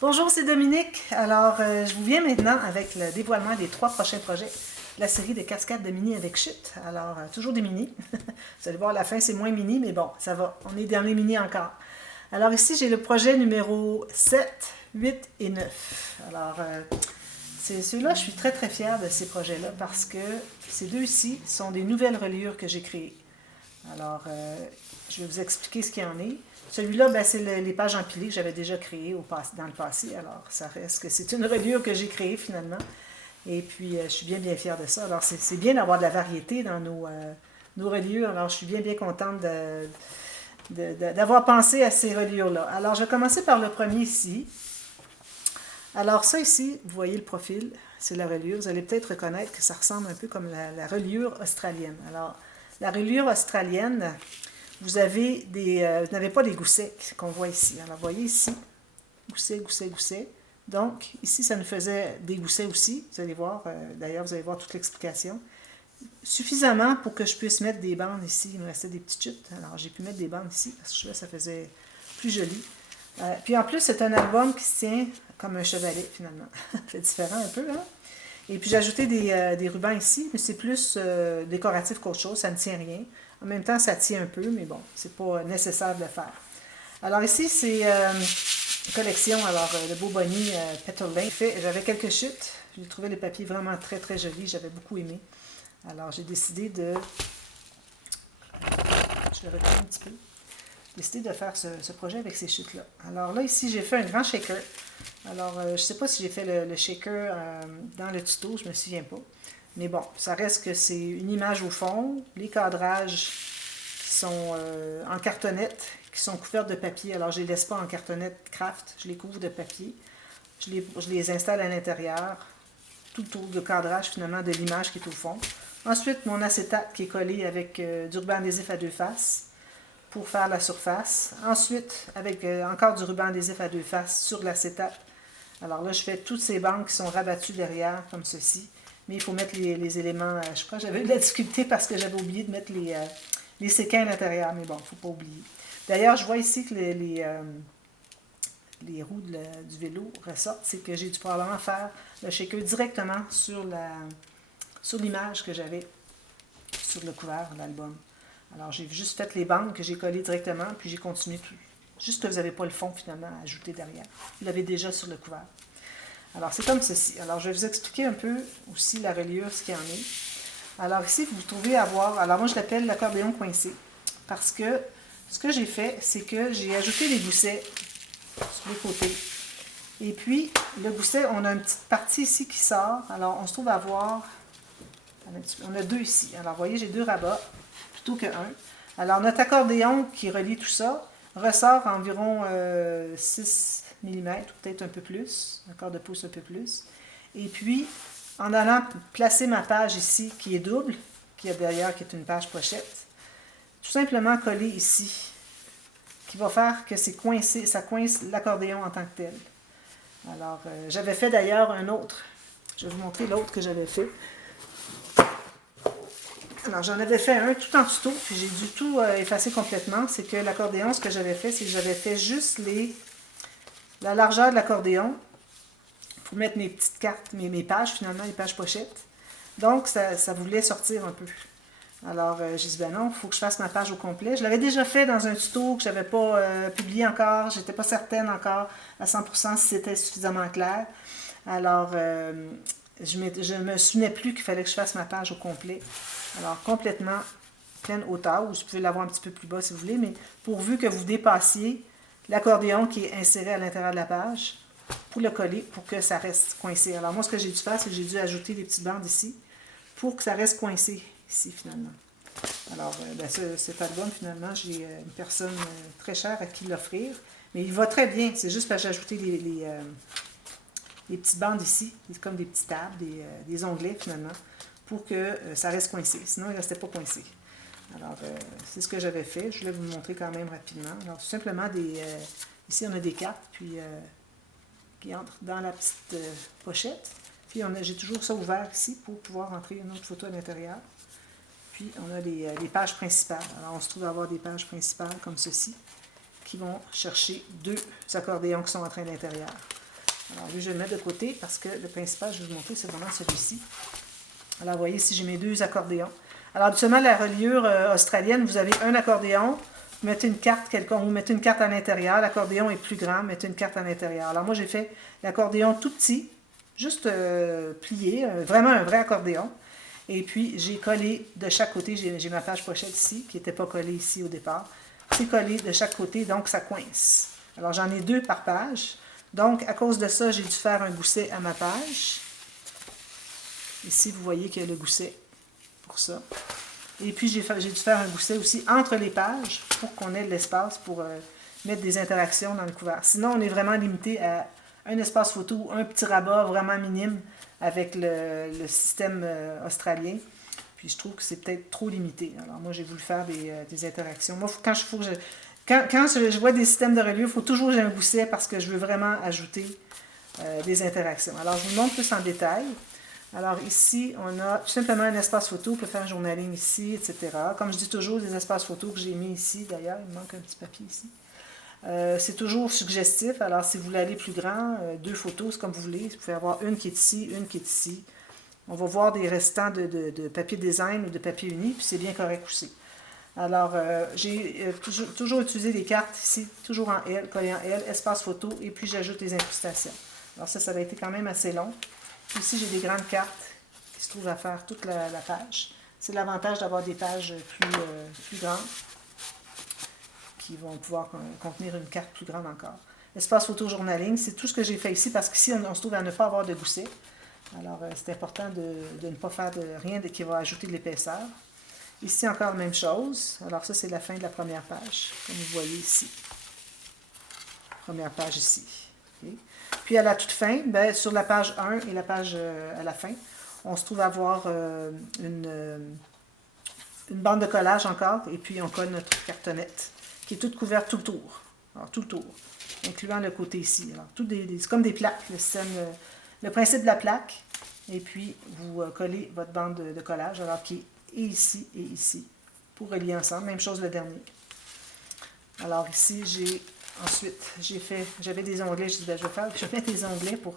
Bonjour, c'est Dominique. Alors, je vous viens maintenant avec le dévoilement des 3 prochains projets de la série de cascades de mini avec chute. Alors, toujours des mini. Vous allez voir, à la fin, c'est moins mini, mais bon, ça va. On est dans les mini encore. Alors ici, j'ai le projet numéro 7, 8 et 9. Alors, ceux-là, je suis très très fière de ces projets-là parce que ces deux-ci sont des nouvelles reliures que j'ai créées. Alors, je vais vous expliquer ce qu'il y en est. Celui-là, ben, c'est les pages empilées que j'avais déjà créées dans le passé. Alors, ça reste que c'est une reliure que j'ai créée finalement. Et puis, je suis bien bien fière de ça. Alors, c'est bien d'avoir de la variété dans nos reliures. Alors, je suis bien bien contente d'avoir pensé à ces reliures-là. Alors, je vais commencer par le premier ici. Alors, ça ici, vous voyez le profil, c'est la reliure. Vous allez peut-être reconnaître que ça ressemble un peu comme la reliure australienne. Alors, la reliure australienne, vous n'avez pas des goussets qu'on voit ici. Alors, vous voyez ici, gousset, gousset, gousset. Donc, ici, ça nous faisait des goussets aussi. Vous allez voir, d'ailleurs, vous allez voir toute l'explication. Suffisamment pour que je puisse mettre des bandes ici. Il me restait des petites chutes. Alors, j'ai pu mettre des bandes ici parce que je trouvais que ça faisait plus joli. Puis en plus, c'est un album qui se tient comme un chevalet, finalement. C'est différent un peu, hein? Et puis j'ai ajouté des rubans ici, mais c'est plus décoratif qu'autre chose, ça ne tient rien. En même temps, ça tient un peu, mais bon, c'est pas nécessaire de le faire. Alors ici, c'est une collection, alors le Beau Bonnie Petal Lane. J'avais quelques chutes, j'ai trouvé les papiers vraiment très très jolis, j'avais beaucoup aimé. Alors j'ai décidé de... Je vais retirer un petit peu. J'ai décidé de faire ce projet avec ces chutes-là. Alors là, ici, j'ai fait un grand shaker. Alors, je ne sais pas si j'ai fait le shaker dans le tuto, je ne me souviens pas. Mais bon, ça reste que c'est une image au fond, les cadrages qui sont en cartonnette, qui sont couverts de papier. Alors, je ne les laisse pas en cartonnette craft, je les couvre de papier. Je les installe à l'intérieur, tout autour du cadrage finalement de l'image qui est au fond. Ensuite, mon acétate qui est collé avec du ruban adhésif à 2 faces pour faire la surface. Ensuite, avec encore du ruban adhésif à 2 faces sur l'acétate. Alors là, je fais toutes ces bandes qui sont rabattues derrière, comme ceci. Mais il faut mettre les éléments. Je crois que j'avais eu de la difficulté parce que j'avais oublié de mettre les séquins à l'intérieur. Mais bon, il ne faut pas oublier. D'ailleurs, je vois ici que les roues du vélo ressortent. C'est que j'ai dû probablement faire le shaker directement sur l'image que j'avais sur le couvert de l'album. Alors, j'ai juste fait les bandes que j'ai collées directement, puis j'ai continué tout. Juste que vous n'avez pas le fond, finalement, à ajouter derrière. Vous l'avez déjà sur le couvert. Alors, c'est comme ceci. Alors, je vais vous expliquer un peu aussi la reliure, ce qu'il y en est. Alors, ici, vous trouvez à voir... Alors, moi, je l'appelle l'accordéon coincé. Parce que ce que j'ai fait, c'est que j'ai ajouté des goussets sur les côtés. Et puis, le gousset, on a une petite partie ici qui sort. Alors, on se trouve à voir... On a 2 ici. Alors, vous voyez, j'ai 2 rabats plutôt que 1. Alors, notre accordéon qui relie tout ça ressort environ 6 mm, ou peut-être un peu plus, un quart de pouce un peu plus. Et puis, en allant placer ma page ici, qui est double, qui est d'ailleurs qui est une page pochette, tout simplement coller ici, qui va faire que c'est coincé, ça coince l'accordéon en tant que tel. Alors, j'avais fait d'ailleurs un autre. Je vais vous montrer l'autre que j'avais fait. Alors, j'en avais fait un tout en tuto, puis j'ai dû tout effacer complètement. C'est que l'accordéon, ce que j'avais fait, c'est que j'avais fait juste la largeur de l'accordéon pour mettre mes petites cartes, mes pages, finalement, les pages pochettes. Donc, ça voulait sortir un peu. Alors, j'ai dit, ben non, il faut que je fasse ma page au complet. Je l'avais déjà fait dans un tuto que je n'avais pas publié encore. Je n'étais pas certaine encore à 100% si c'était suffisamment clair. Alors, je ne me souvenais plus qu'il fallait que je fasse ma page au complet. Alors, complètement pleine hauteur, ou vous pouvez l'avoir un petit peu plus bas si vous voulez, mais pourvu que vous dépassiez l'accordéon qui est inséré à l'intérieur de la page pour le coller, pour que ça reste coincé. Alors, moi, ce que j'ai dû faire, c'est que j'ai dû ajouter des petites bandes ici pour que ça reste coincé ici, finalement. Alors, ben, cet album, finalement, j'ai une personne très chère à qui l'offrir, mais il va très bien. C'est juste parce que j'ai ajouté les petites bandes ici, comme des petits tables, des onglets, finalement, pour que ça reste coincé. Sinon, il ne restait pas coincé. Alors, c'est ce que j'avais fait. Je voulais vous le montrer quand même rapidement. Alors, tout simplement, ici, on a des cartes, puis qui entrent dans la petite pochette. Puis, j'ai toujours ça ouvert ici pour pouvoir entrer une autre photo à l'intérieur. Puis, on a les pages principales. Alors, on se trouve à avoir des pages principales comme ceci, qui vont chercher 2 accordéons qui sont entrés à l'intérieur. Alors lui, je vais le mettre de côté parce que le principal, je vais vous montrer, c'est vraiment celui-ci. Alors, vous voyez ici, j'ai mes 2 accordéons. Alors, habituellement, la reliure australienne, vous avez un accordéon, vous mettez une carte quelconque, vous mettez une carte à l'intérieur, l'accordéon est plus grand, vous mettez une carte à l'intérieur. Alors, moi, j'ai fait l'accordéon tout petit, juste plié, vraiment un vrai accordéon. Et puis, j'ai collé de chaque côté, j'ai ma page pochette ici, qui n'était pas collée ici au départ. C'est collé de chaque côté, donc ça coince. Alors, j'en ai 2 par page. Donc, à cause de ça, j'ai dû faire un gousset à ma page. Ici, vous voyez qu'il y a le gousset pour ça. Et puis, j'ai dû faire un gousset aussi entre les pages pour qu'on ait de l'espace pour mettre des interactions dans le couvert. Sinon, on est vraiment limité à un espace photo, un petit rabat vraiment minime avec le système australien. Puis, je trouve que c'est peut-être trop limité. Alors, moi, j'ai voulu faire des interactions. Moi, quand je vois des systèmes de reliure, il faut toujours que j'ai un gousset parce que je veux vraiment ajouter des interactions. Alors, je vous montre plus en détail. Alors ici, on a tout simplement un espace photo, on peut faire un journaling ici, etc. Comme je dis toujours, des espaces photos que j'ai mis ici, d'ailleurs, il me manque un petit papier ici. C'est toujours suggestif, alors si vous voulez aller plus grand, 2 photos, c'est comme vous voulez. Vous pouvez avoir une qui est ici, une qui est ici. On va voir des restants de papier design ou de papier uni, puis c'est bien correct aussi. Alors, j'ai toujours utilisé des cartes ici, toujours en L, collé en L, espace photo, et puis j'ajoute les incrustations. Alors ça a été quand même assez long. Ici, j'ai des grandes cartes qui se trouvent à faire toute la page. C'est l'avantage d'avoir des pages plus grandes qui vont pouvoir contenir une carte plus grande encore. Espace photo journaling, c'est tout ce que j'ai fait ici parce qu'ici, on se trouve à ne pas avoir de gousset. Alors, c'est important de ne pas faire rien qui va ajouter de l'épaisseur. Ici, encore la même chose. Alors, ça, c'est la fin de la première page, comme vous voyez ici. Première page ici. Okay. Puis à la toute fin, ben, sur la page 1 et la page à la fin, on se trouve à avoir une bande de collage encore, et puis on colle notre cartonnette, qui est toute couverte tout le tour. Alors tout le tour, incluant le côté ici. Alors, c'est comme des plaques, le principe de la plaque, et puis vous collez votre bande de collage, alors qui est ici et ici, pour relier ensemble. Même chose le dernier. Alors ici, ensuite, j'avais des onglets, je dis, ben, je vais mettre des onglets pour,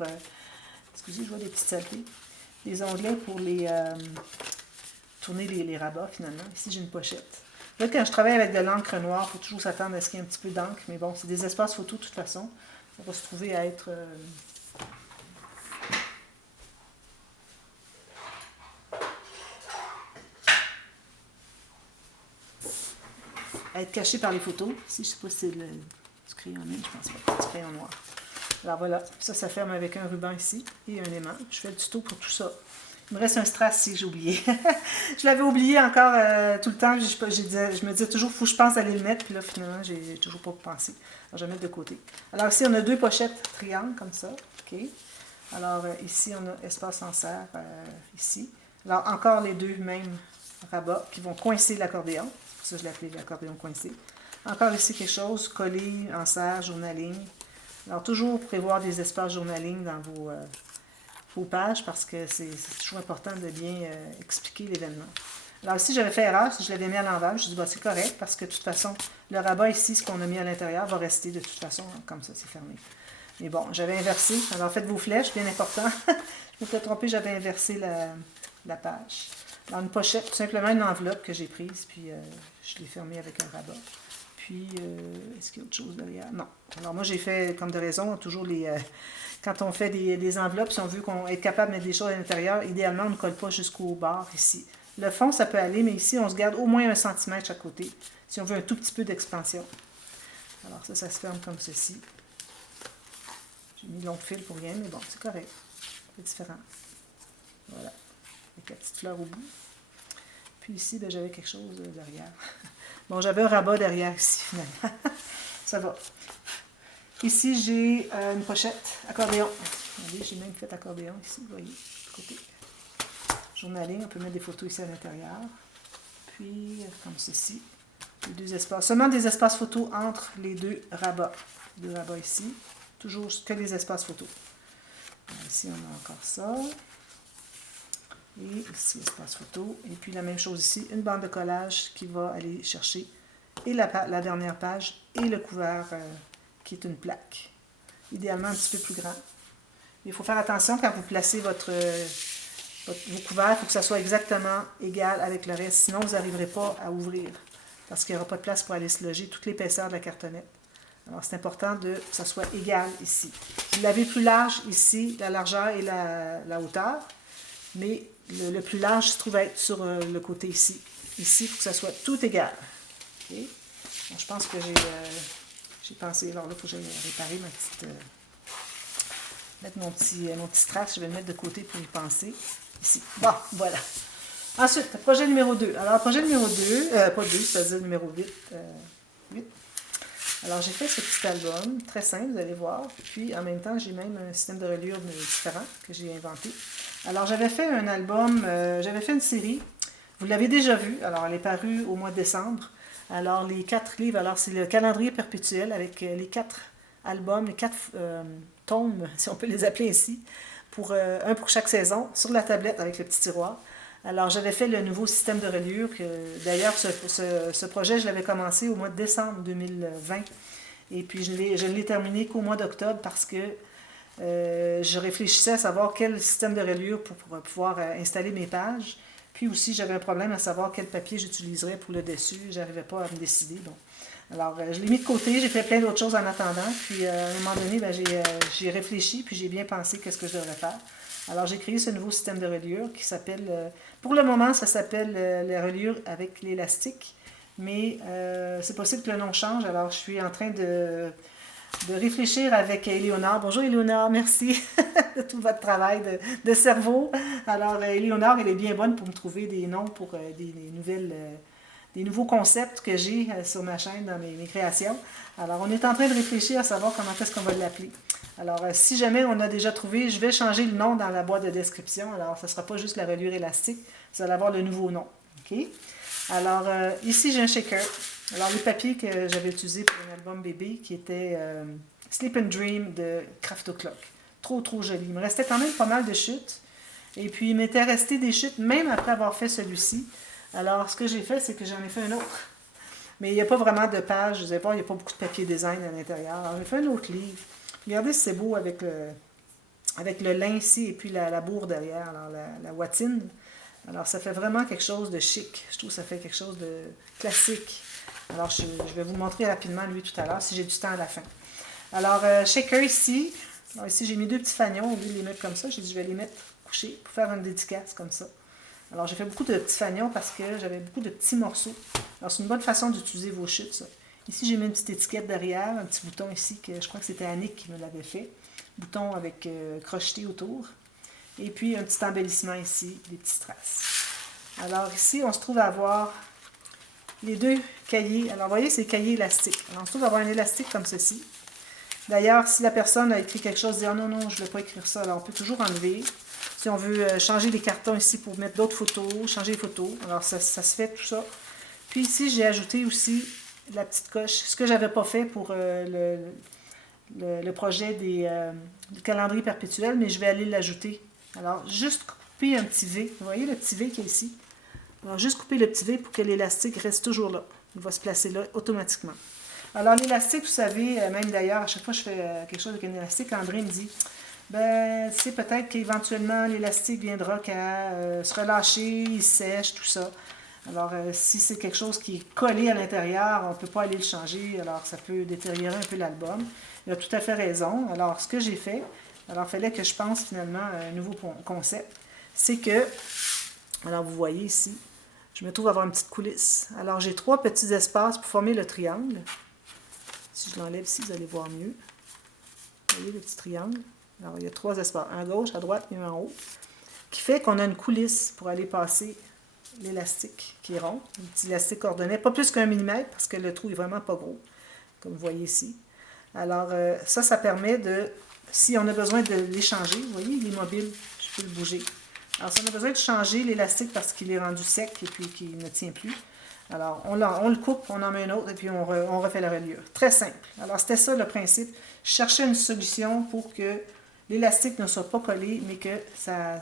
excusez, je vois des petites saletés, des onglets pour tourner les rabats finalement. Ici, j'ai une pochette. Là, quand je travaille avec de l'encre noire, il faut toujours s'attendre à ce qu'il y ait un petit peu d'encre, mais bon, c'est des espaces photos de toute façon. Ça va se trouver à être... caché par les photos. Ici, je ne sais pas si c'est du crayon je pense pas, du crayon noir. Alors voilà, ça ferme avec un ruban ici et un aimant. Je fais le tuto pour tout ça. Il me reste un strass si j'ai oublié. Je l'avais oublié encore tout le temps. Je me disais toujours, il faut que je pense à aller le mettre. Puis là, finalement, j'ai toujours pas pensé. Alors, je vais mettre de côté. Alors ici, on a 2 pochettes triangles comme ça. OK. Alors ici, on a espace en serre ici. Alors encore les 2 mêmes rabats qui vont coincer l'accordéon. C'est pour ça que je l'ai appelé l'accordéon coincé. Encore ici quelque chose, collé en serre, journaling. Alors toujours prévoir des espaces journaling dans vos pages parce que c'est toujours important de bien expliquer l'événement. Alors ici, j'avais fait erreur, si je l'avais mis à l'envers, je dis bah, c'est correct parce que de toute façon, le rabat ici, ce qu'on a mis à l'intérieur, va rester de toute façon comme ça, c'est fermé. Mais bon, j'avais inversé. Alors faites vos flèches, bien important. Je m'étais trompée, j'avais inversé la page. Dans une pochette, tout simplement une enveloppe que j'ai prise, puis je l'ai fermée avec un rabat. Puis, est-ce qu'il y a autre chose derrière? Non. Alors moi, j'ai fait, comme de raison, toujours quand on fait des enveloppes, si on veut être capable de mettre des choses à l'intérieur, idéalement, on ne colle pas jusqu'au bord ici. Le fond, ça peut aller, mais ici, on se garde au moins 1 centimètre chaque côté, si on veut un tout petit peu d'expansion. Alors ça se ferme comme ceci. J'ai mis long fil pour rien, mais bon, c'est correct. C'est différent. Voilà. Avec la petite fleur au bout. Puis ici, ben, j'avais quelque chose derrière. Bon, j'avais un rabat derrière ici, finalement. Ça va. Ici, j'ai une pochette accordéon. Regardez, j'ai même fait accordéon ici, vous voyez, de côté. Journaling, on peut mettre des photos ici à l'intérieur. Puis, comme ceci, les 2 espaces. Seulement des espaces photos entre les 2 rabats. 2 rabats ici. Toujours que des espaces photos. Alors, ici, on a encore ça. Et ici, espace photo. Et puis, la même chose ici, une bande de collage qui va aller chercher et la dernière page et le couvert qui est une plaque. Idéalement, un petit peu plus grand. Il faut faire attention quand vous placez vos couverts, il faut que ça soit exactement égal avec le reste, sinon vous n'arriverez pas à ouvrir, parce qu'il n'y aura pas de place pour aller se loger toute l'épaisseur de la cartonnette. Alors c'est important que ça soit égal ici. Vous l'avez plus large ici, la largeur et la hauteur, mais le plus large se trouve être sur le côté ici. Ici, il faut que ça soit tout égal. Okay? Bon, je pense que j'ai pensé, alors là, il faut que j'aille réparer ma petite... mettre mon petit strass, je vais le mettre de côté pour y penser. Ici. Bon, voilà. Ensuite, projet numéro 2. Alors, projet numéro 2, pas 2, c'est-à-dire numéro 8. 8. Alors, j'ai fait ce petit album, très simple, vous allez voir. Puis, en même temps, j'ai même un système de reliure différent que j'ai inventé. Alors, j'avais fait un album, j'avais fait une série. Vous l'avez déjà vu. Alors, elle est parue au mois de décembre. Alors, les 4 livres, alors c'est le calendrier perpétuel avec les 4 albums, les 4 tomes, si on peut les appeler ainsi, un pour chaque saison, sur la tablette avec le petit tiroir. Alors, j'avais fait le nouveau système de reliure. D'ailleurs, ce projet, je l'avais commencé au mois de décembre 2020. Et puis, je ne l'ai terminé qu'au mois d'octobre parce que je réfléchissais à savoir quel système de reliure pour pouvoir installer mes pages. Puis aussi, j'avais un problème à savoir quel papier j'utiliserais pour le dessus. Je n'arrivais pas à me décider. Bon. Alors, je l'ai mis de côté. J'ai fait plein d'autres choses en attendant. Puis, à un moment donné, j'ai réfléchi, puis j'ai bien pensé qu'est-ce que je devrais faire. Alors, j'ai créé ce nouveau système de reliure qui s'appelle... pour le moment, ça s'appelle la reliure avec l'élastique. Mais c'est possible que le nom change. Alors, je suis en train de réfléchir avec Éléonore. Bonjour Éléonore, merci de tout votre travail de cerveau. Alors, Éléonore, elle est bien bonne pour me trouver des noms pour des nouveaux concepts que j'ai sur ma chaîne dans mes créations. Alors, on est en train de réfléchir à savoir comment est-ce qu'on va l'appeler. Alors, si jamais on a déjà trouvé, je vais changer le nom dans la boîte de description. Alors, ce ne sera pas juste la reliure élastique, vous allez avoir le nouveau nom. OK? Alors, ici, j'ai un shaker. Alors, les papiers que j'avais utilisés pour un album bébé qui était Sleep and Dream de Craft O'Clock. Trop, trop joli. Il me restait quand même pas mal de chutes. Et puis, il m'était resté des chutes même après avoir fait celui-ci. Alors, ce que j'ai fait, c'est que j'en ai fait un autre. Mais il n'y a pas vraiment de page. Vous allez voir, il n'y a pas beaucoup de papier design à l'intérieur. Alors, j'ai fait un autre livre. Regardez si c'est beau avec le lin ici et puis la bourre derrière, alors la watine. Alors, ça fait vraiment quelque chose de chic. Je trouve que ça fait quelque chose de classique. Alors, je vais vous montrer rapidement lui tout à l'heure, si j'ai du temps à la fin. Alors, shaker ici. Alors, ici, j'ai mis 2 petits fanions. Au lieu de les mettre comme ça, j'ai dit je vais les mettre couchés pour faire une dédicace comme ça. Alors, j'ai fait beaucoup de petits fanions parce que j'avais beaucoup de petits morceaux. Alors, c'est une bonne façon d'utiliser vos chutes, ça. Ici, j'ai mis une petite étiquette derrière, un petit bouton ici, que je crois que c'était Annick qui me l'avait fait. Bouton avec crocheté autour. Et puis, un petit embellissement ici, des petits strass. Alors, ici, on se trouve à avoir les 2 cahiers. Alors, vous voyez, c'est cahiers élastiques. Alors, on se trouve à avoir un élastique comme ceci. D'ailleurs, si la personne a écrit quelque chose, dit « Ah non, non, je ne veux pas écrire ça », alors on peut toujours enlever. Si on veut changer les cartons ici pour mettre d'autres photos, changer les photos, alors ça se fait tout ça. Puis ici, j'ai ajouté aussi la petite coche, ce que je n'avais pas fait pour le projet du calendrier perpétuel, mais je vais aller l'ajouter. Alors, juste couper un petit V. Vous voyez le petit V qui est ici? Alors, juste couper le petit V pour que l'élastique reste toujours là. Il va se placer là automatiquement. Alors, l'élastique, vous savez, même d'ailleurs, à chaque fois que je fais quelque chose avec un élastique, André me dit, ben, tu sais, peut-être qu'éventuellement, l'élastique viendra qu'à se relâcher, il sèche, tout ça. Alors, si c'est quelque chose qui est collé à l'intérieur, on ne peut pas aller le changer, alors ça peut détériorer un peu l'album. Il a tout à fait raison. Alors, ce que j'ai fait, alors il fallait que je pense finalement à un nouveau concept, c'est que, alors vous voyez ici, je me trouve à avoir une petite coulisse. Alors, j'ai 3 petits espaces pour former le triangle. Si je l'enlève ici, vous allez voir mieux. Vous voyez le petit triangle? Alors, il y a 3 espaces, un à gauche, à droite et un en haut, qui fait qu'on a une coulisse pour aller passer l'élastique qui est rond, un petit élastique coordonné, pas plus qu'un millimètre parce que le trou est vraiment pas gros, comme vous voyez ici. Alors, ça permet de, si on a besoin de l'échanger, vous voyez, il est mobile, je peux le bouger. Alors, si on a besoin de changer l'élastique parce qu'il est rendu sec et puis qu'il ne tient plus, alors on le coupe, on en met un autre et puis on refait la reliure. Très simple. Alors, c'était ça le principe. Je cherchais une solution pour que l'élastique ne soit pas collé, mais que ça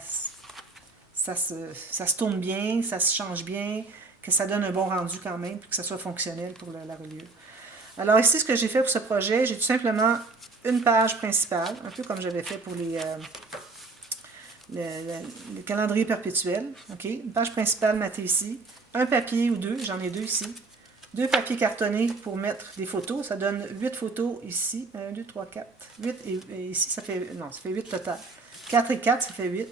se tourne bien, ça se change bien, que ça donne un bon rendu quand même, puis que ça soit fonctionnel pour la reliure. Alors ici, ce que j'ai fait pour ce projet, j'ai tout simplement une page principale, un peu comme j'avais fait pour les calendriers perpétuels. OK? Une page principale matée ici. Un papier ou deux, j'en ai deux ici. Deux papiers cartonnés pour mettre des photos. Ça donne 8 photos ici. 1, 2, 3, 4. 8 et ici, ça fait 8 total. 4 et 4, ça fait 8.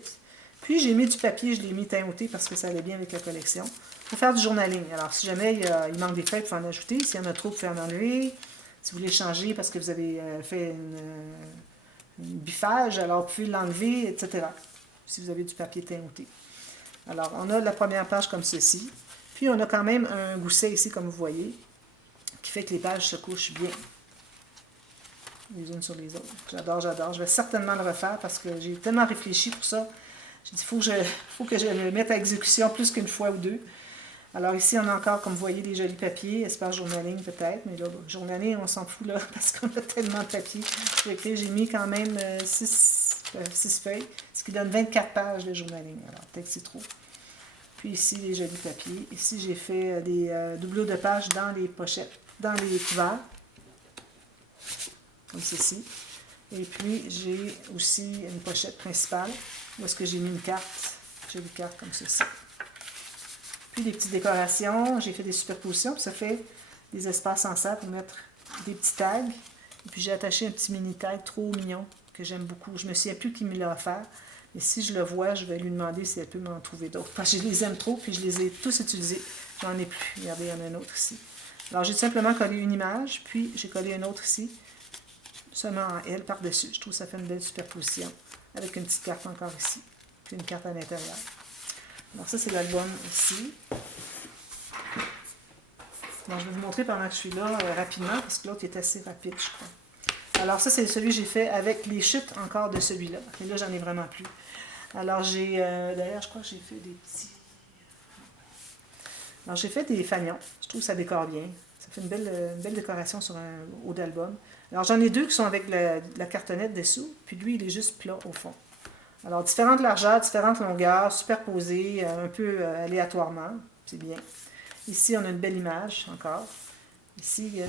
Puis j'ai mis du papier, je l'ai mis teinté parce que ça allait bien avec la collection. Pour faire du journaling. Alors si jamais il manque des feuilles, il faut en ajouter. S'il y en a trop, vous pouvez en enlever. Si vous voulez changer parce que vous avez fait une biffage, alors vous pouvez l'enlever, etc. Si vous avez du papier teinté. Alors, on a la première page comme ceci. Puis, on a quand même un gousset ici, comme vous voyez, qui fait que les pages se couchent bien, les unes sur les autres. J'adore, j'adore. Je vais certainement le refaire parce que j'ai tellement réfléchi pour ça. J'ai dit, faut que je le mette à exécution plus qu'une fois ou deux. Alors ici, on a encore, comme vous voyez, des jolis papiers, espace journaling peut-être, mais là, journaling, on s'en fout là, parce qu'on a tellement de papiers. J'ai mis quand même 6 feuilles, ce qui donne 24 pages de journaling. Alors peut-être que c'est trop. Puis ici, les jolis papiers. Ici, j'ai fait des doublures de pages dans les pochettes, dans les couverts, comme ceci. Et puis, j'ai aussi une pochette principale, où est-ce que j'ai mis une carte, jolie carte comme ceci. Puis des petites décorations, j'ai fait des superpositions, puis ça fait des espaces en salle pour mettre des petits tags. Et puis j'ai attaché un petit mini tag trop mignon que j'aime beaucoup. Je me souviens plus qui me l'a offert. Et si je le vois, je vais lui demander si elle peut m'en trouver d'autres. Parce que je les aime trop, puis je les ai tous utilisés. J'en ai plus. Regardez, il y en a un autre ici. Alors j'ai tout simplement collé une image, puis j'ai collé un autre ici, seulement en L par-dessus. Je trouve que ça fait une belle superposition. Avec une petite carte encore ici, puis une carte à l'intérieur. Alors ça, c'est l'album ici. Alors, je vais vous montrer pendant que je suis là rapidement, parce que l'autre est assez rapide, je crois. Alors ça, c'est celui que j'ai fait avec les chutes encore de celui-là. Et là, j'en ai vraiment plus. Alors j'ai, d'ailleurs, je crois que j'ai fait des petits... Alors j'ai fait des fanions. Je trouve que ça décore bien. Ça fait une belle décoration sur un haut d'album. Alors j'en ai deux qui sont avec la cartonnette dessous, puis lui, il est juste plat au fond. Alors, différentes largeurs, différentes longueurs, superposées, un peu aléatoirement. C'est bien. Ici, on a une belle image, encore. Ici,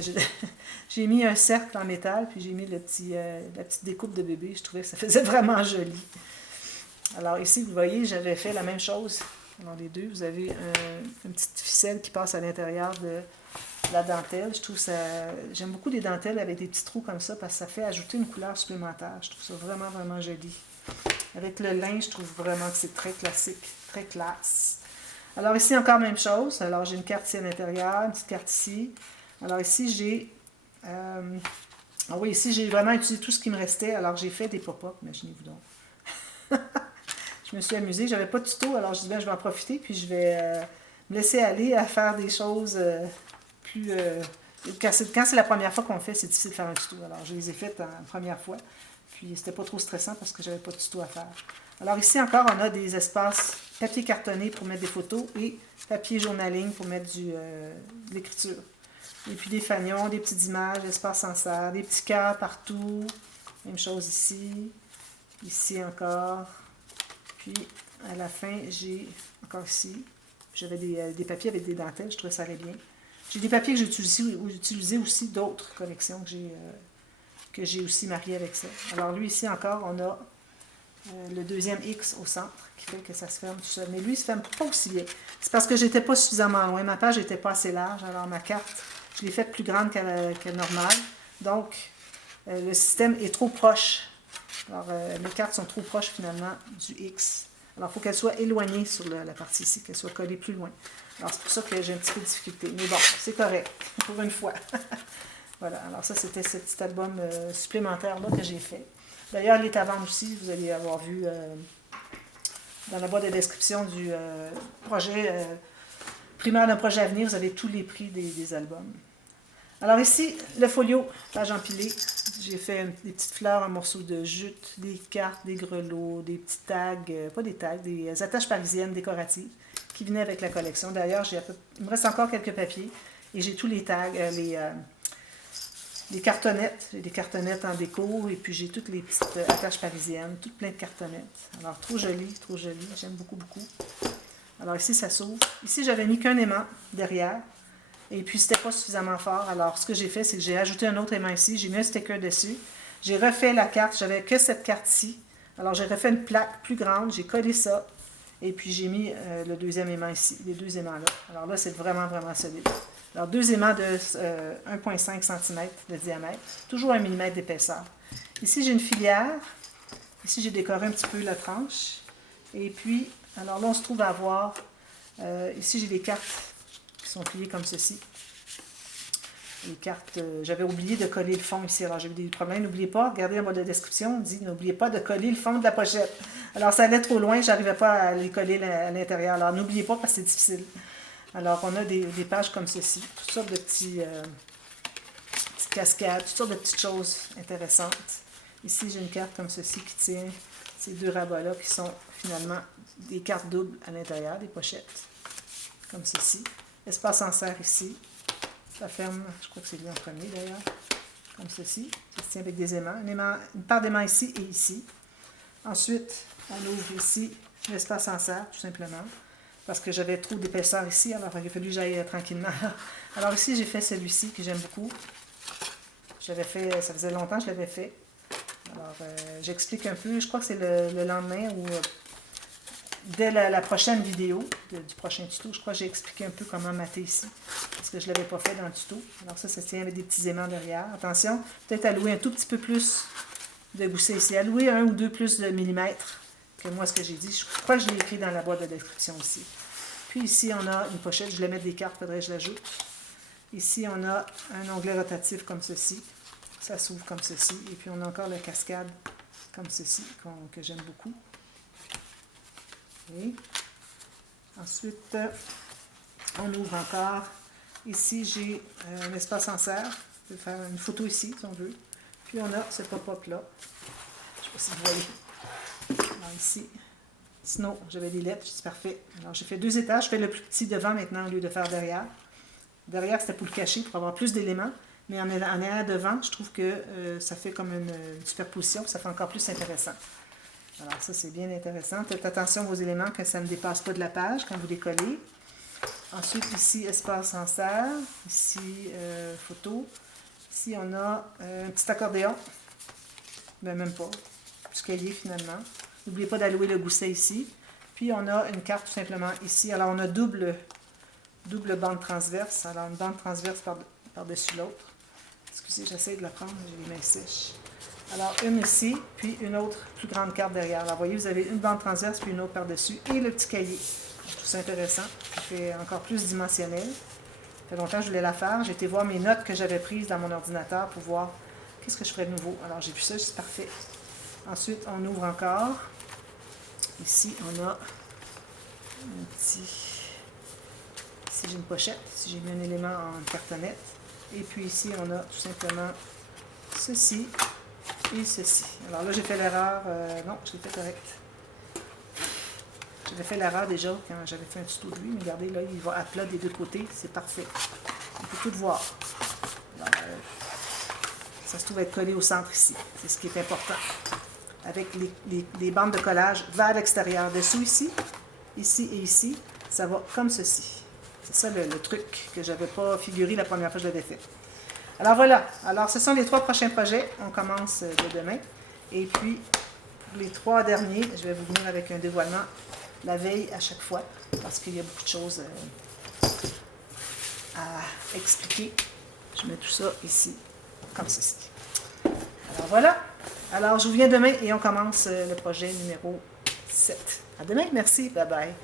j'ai mis un cercle en métal, puis j'ai mis la petite découpe de bébé. Je trouvais que ça faisait vraiment joli. Alors ici, vous voyez, j'avais fait la même chose. Alors les deux, vous avez une petite ficelle qui passe à l'intérieur de la dentelle. Je trouve ça... J'aime beaucoup les dentelles avec des petits trous comme ça, parce que ça fait ajouter une couleur supplémentaire. Je trouve ça vraiment, vraiment joli. Avec le lin, je trouve vraiment que c'est très classique, très classe. Alors ici, encore même chose. Alors j'ai une carte ici à l'intérieur, une petite carte ici. Alors ici, j'ai... Ah oui, ici, j'ai vraiment utilisé tout ce qui me restait. Alors j'ai fait des pop-up, imaginez-vous donc. Je me suis amusée, j'avais pas de tuto, alors je dis, ben, je vais en profiter, puis je vais me laisser aller à faire des choses plus... Quand c'est la première fois qu'on le fait, c'est difficile de faire un tuto. Alors je les ai faites en première fois. Puis c'était pas trop stressant parce que j'avais pas de tuto à faire. Alors ici encore, on a des espaces papier cartonné pour mettre des photos et papier journaling pour mettre de l'écriture. Et puis des fanions, des petites images, espaces en serre, des petits cœurs partout. Même chose ici. Ici encore. Puis à la fin, j'ai encore ici. J'avais des papiers avec des dentelles, je trouvais ça allait bien. J'ai des papiers que j'ai utilisés aussi d'autres collections que j'ai aussi marié avec ça. Alors lui, ici encore, on a le deuxième X au centre, qui fait que ça se ferme tout seul. Mais lui, il se ferme pas aussi bien. C'est parce que j'étais pas suffisamment loin. Ma page n'était pas assez large. Alors ma carte, je l'ai faite plus grande qu'elle normale. Donc, le système est trop proche. Alors, les cartes sont trop proches, finalement, du X. Alors, il faut qu'elle soit éloignée sur la partie ici, qu'elle soit collée plus loin. Alors, c'est pour ça que j'ai un petit peu de difficulté. Mais bon, c'est correct, pour une fois. Voilà, alors ça, c'était ce petit album supplémentaire-là que j'ai fait. D'ailleurs, il est à vendre aussi, vous allez avoir vu dans la boîte de description du projet primaire d'un projet à venir, vous avez tous les prix des albums. Alors ici, le folio, page empilée. J'ai fait des petites fleurs, un morceau de jute, des cartes, des grelots, des petits tags, pas des tags, des attaches parisiennes décoratives qui venaient avec la collection. D'ailleurs, il me reste encore quelques papiers et j'ai tous les tags, les cartonnettes. J'ai des cartonnettes en déco et puis j'ai toutes les petites attaches parisiennes, toutes plein de cartonnettes. Alors, trop joli, j'aime beaucoup, beaucoup. Alors ici, ça s'ouvre. Ici, j'avais mis qu'un aimant derrière. Et puis, c'était pas suffisamment fort. Alors, ce que j'ai fait, c'est que j'ai ajouté un autre aimant ici. J'ai mis un sticker dessus. J'ai refait la carte. J'avais que cette carte-ci. Alors, j'ai refait une plaque plus grande. J'ai collé ça. Et puis, j'ai mis le deuxième aimant ici. Les deux aimants-là. Alors là, c'est vraiment, vraiment solide. Alors, deux aimants de 1,5 cm de diamètre. Toujours 1 mm d'épaisseur. Ici, j'ai une filière. Ici, j'ai décoré un petit peu la tranche. Et puis, alors là, on se trouve à avoir... ici, j'ai des cartes qui sont pliées comme ceci. Les cartes, j'avais oublié de coller le fond ici. Alors, j'ai eu des problèmes. N'oubliez pas, regardez en bas de description, on dit n'oubliez pas de coller le fond de la pochette. Alors, ça allait trop loin, je n'arrivais pas à les coller à l'intérieur. Alors, n'oubliez pas parce que c'est difficile. Alors, on a des pages comme ceci, toutes sortes de petites cascades, toutes sortes de petites choses intéressantes. Ici, j'ai une carte comme ceci qui tient ces deux rabats-là qui sont finalement des cartes doubles à l'intérieur, des pochettes, comme ceci. Espace en serre ici. Ça ferme, je crois que c'est lui en premier d'ailleurs, comme ceci. Ça se tient avec des aimants. Une paire d'aimants ici et ici. Ensuite, on ouvre ici l'espace en serre, tout simplement, parce que j'avais trop d'épaisseur ici, alors il a fallu que j'aille tranquillement. Alors ici, j'ai fait celui-ci que j'aime beaucoup. J'avais fait, ça faisait longtemps que je l'avais fait. Alors, j'explique un peu, je crois que c'est le lendemain ou dès la prochaine vidéo du prochain tuto, je crois que j'ai expliqué un peu comment mater ici, parce que je ne l'avais pas fait dans le tuto. Alors ça tient avec des petits aimants derrière. Attention, peut-être allouer un tout petit peu plus de gousset ici. Allouer 1 ou 2 plus de millimètres que moi ce que j'ai dit. Je crois que je l'ai écrit dans la boîte de description aussi. Puis ici, on a une pochette, je voulais mettre des cartes, il faudrait que je l'ajoute. Ici, on a un onglet rotatif comme ceci. Ça s'ouvre comme ceci. Et puis, on a encore la cascade comme ceci, que j'aime beaucoup. Et ensuite, on ouvre encore. Ici, j'ai un espace en serre. Je vais faire une photo ici, si on veut. Puis, on a ce pop-up-là. Je ne sais pas si vous voyez. Alors, ici. Sinon, j'avais des lettres, c'est parfait. Alors, j'ai fait 2 étages. Je fais le plus petit devant maintenant au lieu de faire derrière. Derrière, c'était pour le cacher, pour avoir plus d'éléments. Mais en ayant devant, je trouve que ça fait comme une superposition, ça fait encore plus intéressant. Alors ça, c'est bien intéressant. Faites attention aux éléments que ça ne dépasse pas de la page quand vous les collez. Ensuite, ici, espace en serre. Ici, photo. Ici, on a un petit accordéon. Ben, même pas. Petit cahier, finalement. N'oubliez pas d'allouer le gousset ici. Puis, on a une carte tout simplement ici. Alors, on a double bande transverse. Alors, une bande transverse par-dessus l'autre. Excusez, j'essaie de la prendre, j'ai les mains sèches. Alors, une ici, puis une autre plus grande carte derrière. Alors, vous voyez, vous avez une bande transverse, puis une autre par-dessus, et le petit cahier. Je trouve ça intéressant. Ça fait encore plus dimensionnel. Ça fait longtemps que je voulais la faire. J'ai été voir mes notes que j'avais prises dans mon ordinateur pour voir qu'est-ce que je ferais de nouveau. Alors, j'ai vu ça, c'est parfait. Ensuite, on ouvre encore. Ici, on a un petit... Ici, j'ai une pochette. Ici, j'ai mis un élément en cartonnette. Et puis ici, on a tout simplement ceci et ceci. Alors là, j'ai fait l'erreur. Non, je l'ai fait correct. J'avais fait l'erreur déjà quand j'avais fait un tuto de lui. Mais regardez, là, il va à plat des deux côtés. C'est parfait. On peut tout voir. Alors, ça se trouve être collé au centre ici. C'est ce qui est important. Avec les bandes de collage vers l'extérieur. Dessous ici et ici, ça va comme ceci. C'est ça le truc que je n'avais pas figuré la première fois que je l'avais fait. Alors voilà. Alors ce sont les 3 prochains projets. On commence de demain. Et puis, pour les 3 derniers, je vais vous venir avec un dévoilement la veille à chaque fois. Parce qu'il y a beaucoup de choses à expliquer. Je mets tout ça ici, comme ceci. Alors voilà. Alors je vous viens demain et on commence le projet numéro 7. À demain. Merci. Bye bye.